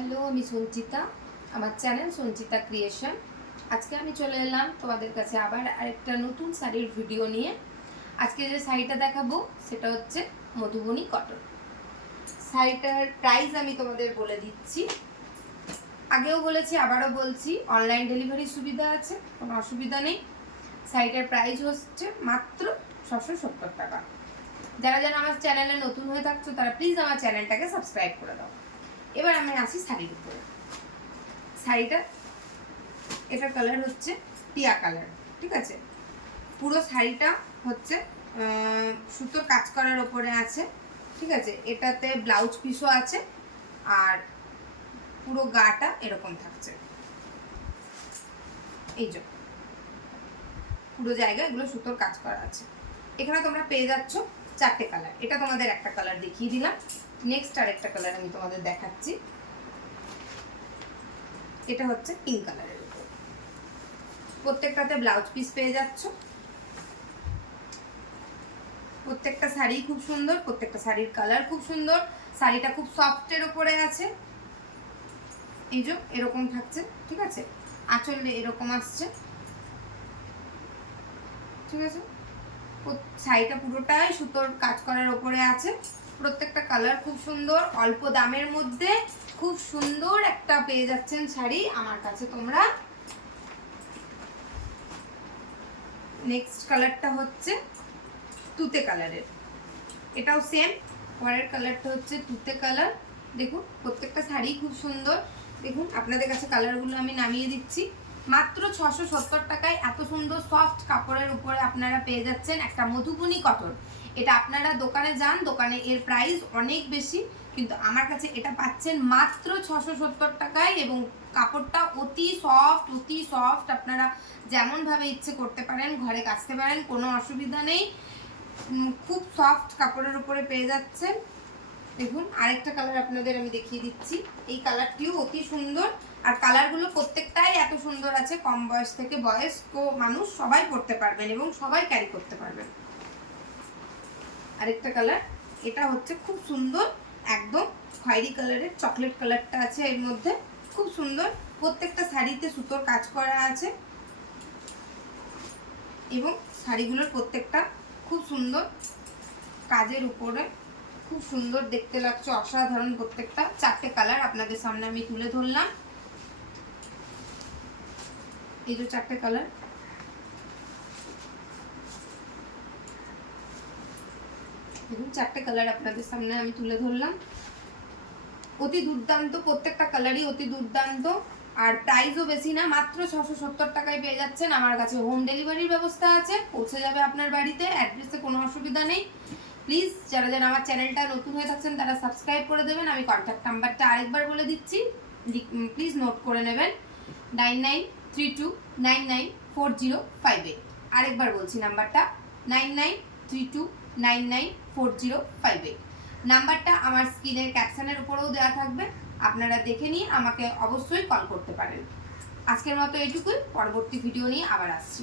Hello, আমি সঞ্চিতা। আমার channel Sanchita creation. আজকে আমি চলে এলাম তোমাদের কাছে আবার আরেকটা নতুন শাড়ির ভিডিও নিয়ে। আজকে যে শাড়িটা দেখাবো সেটা হচ্ছে মধুবনী কটন। শাড়িটার প্রাইস আমি তোমাদের বলে দিচ্ছি, আগেও বলেছি আবারও বলছি, অনলাইন ডেলিভারি সুবিধা আছে, কোনো অসুবিধা নেই। শাড়িটার প্রাইস হচ্ছে মাত্র 670 টাকা। যারা যারা আমার চ্যানেলে নতুন হয়ে থাকছো তারা প্লিজ আমার চ্যানেলটাকে সাবস্ক্রাইব করে দাও। এবার আমি আসি শাড়ির উপরে। শাড়িটা এটার কালার হচ্ছে টিয়া কালার, ঠিক আছে। পুরো শাড়িটা হচ্ছে সুতোর কাজ করার ওপরে আছে, ঠিক আছে। এটাতে ব্লাউজ পিসও আছে আর পুরো গাটা এরকম থাকছে। এই যে পুরো জায়গা এগুলো সুতোর কাজ করা আছে। এখানে তোমরা পেয়ে যাচ্ছ 4টে কালার। এটা তোমাদের একটা কালার দেখিয়ে দিলাম। নেক্সট আরেকটা কালার আমি তোমাদের দেখাচ্ছি। এটা হচ্ছে পিঙ্ক কালারের উপর। প্রত্যেকটাতে ব্লাউজ পিস পেয়ে যাচ্ছ। প্রত্যেকটা শাড়ি খুব সুন্দর, প্রত্যেকটা শাড়ির কালার খুব সুন্দর। শাড়িটা খুব সফটের উপরে আছে। এই যে এরকম থাকছে, ঠিক আছে। আঁচল এরকম আসছে, ঠিক আছে। শাড়িটা পুরোটাই সুতোর কাজ করার উপরে আছে। প্রত্যেকটা কালার খুব সুন্দর, অল্প দামের মধ্যে খুব সুন্দর একটা পেয়ে যাচ্ছেন শাড়ি আমার কাছে তোমরা। নেক্সট কালারটা হচ্ছে তুতে কালারের। এটাও সেম, পরের কালারটা হচ্ছে তুতে কালার। দেখুন প্রত্যেকটা শাড়ি খুব সুন্দর। দেখুন আপনাদের কাছে কালারগুলো আমি নামিয়ে দিচ্ছি। মাত্র 670 টাকায় এত সুন্দর সফট কাপড়ের উপরে আপনারা পেয়ে যাচ্ছেন একটা মধুবনী কটন। এটা আপনারা দোকানে যান, দোকানে এর প্রাইস অনেক বেশি, কিন্তু আমার কাছে এটা পাচ্ছেন মাত্র 670 টাকায়। এবং কাপড়টা অতি সফট, আপনারা যেমনভাবে ইচ্ছে করতে পারেন, ঘরে কাচতে পারেন, কোনো অসুবিধা নেই। খুব সফট কাপড়ের উপরে পেয়ে যাচ্ছেন। দেখুন আরেকটা কালার আপনাদের আমি দেখিয়ে দিচ্ছি। এই কালারটিও অতি সুন্দর, আর কালারগুলো প্রত্যেকটাই এত সুন্দর আছে, কম বয়স থেকে বয়স্ক মানুষ সবাই পরতে পারবেন এবং সবাই ক্যারি করতে পারবেন। আরেকটা কালার, এটা হচ্ছে খুব সুন্দর, একদম খয়েরি কালারের, চকলেট কালারটা আছে এর মধ্যে, খুব সুন্দর। প্রত্যেকটা শাড়িতে সুতোর কাজ করা আছে এবং শাড়িগুলোর প্রত্যেকটা খুব সুন্দর কাজের উপরে, খুব সুন্দর দেখতে লাগছে, অসাধারণ। প্রত্যেকটা 4টে কালার আপনাদের সামনে আমি তুলে ধরলাম। এই যে 4টে কালার, দেখুন 4টে কালার আপনাদের সামনে আমি তুলে ধরলাম। অতি দুর্দান্ত, প্রত্যেকটা কালারই অতি দুর্দান্ত। আর প্রাইসও বেশি না, মাত্র 670 টাকায় পেয়ে যাচ্ছেন আমার কাছে। হোম ডেলিভারির ব্যবস্থা আছে, পৌঁছে যাবে আপনার বাড়িতে, অ্যাড্রেসে কোনো অসুবিধা নেই। প্লিজ যারা যারা আমার চ্যানেলটা নতুন হয়ে থাকছেন তারা সাবস্ক্রাইব করে দেবেন। আমি কন্ট্যাক্ট নাম্বারটা আরেকবার বলে দিচ্ছি, প্লিজ নোট করে নেবেন। 9932994058। আরেকবার বলছি নাম্বারটা 9932994058। নাম্বারটা আমার স্ক্রিনের ক্যাপশনের উপরেও দেওয়া থাকবে, আপনারা দেখে নিয়ে আমাকে অবশ্যই কল করতে পারেন। আজকের মতো এইটুকুই, পরবর্তী ভিডিও নিয়ে আবার আসছি।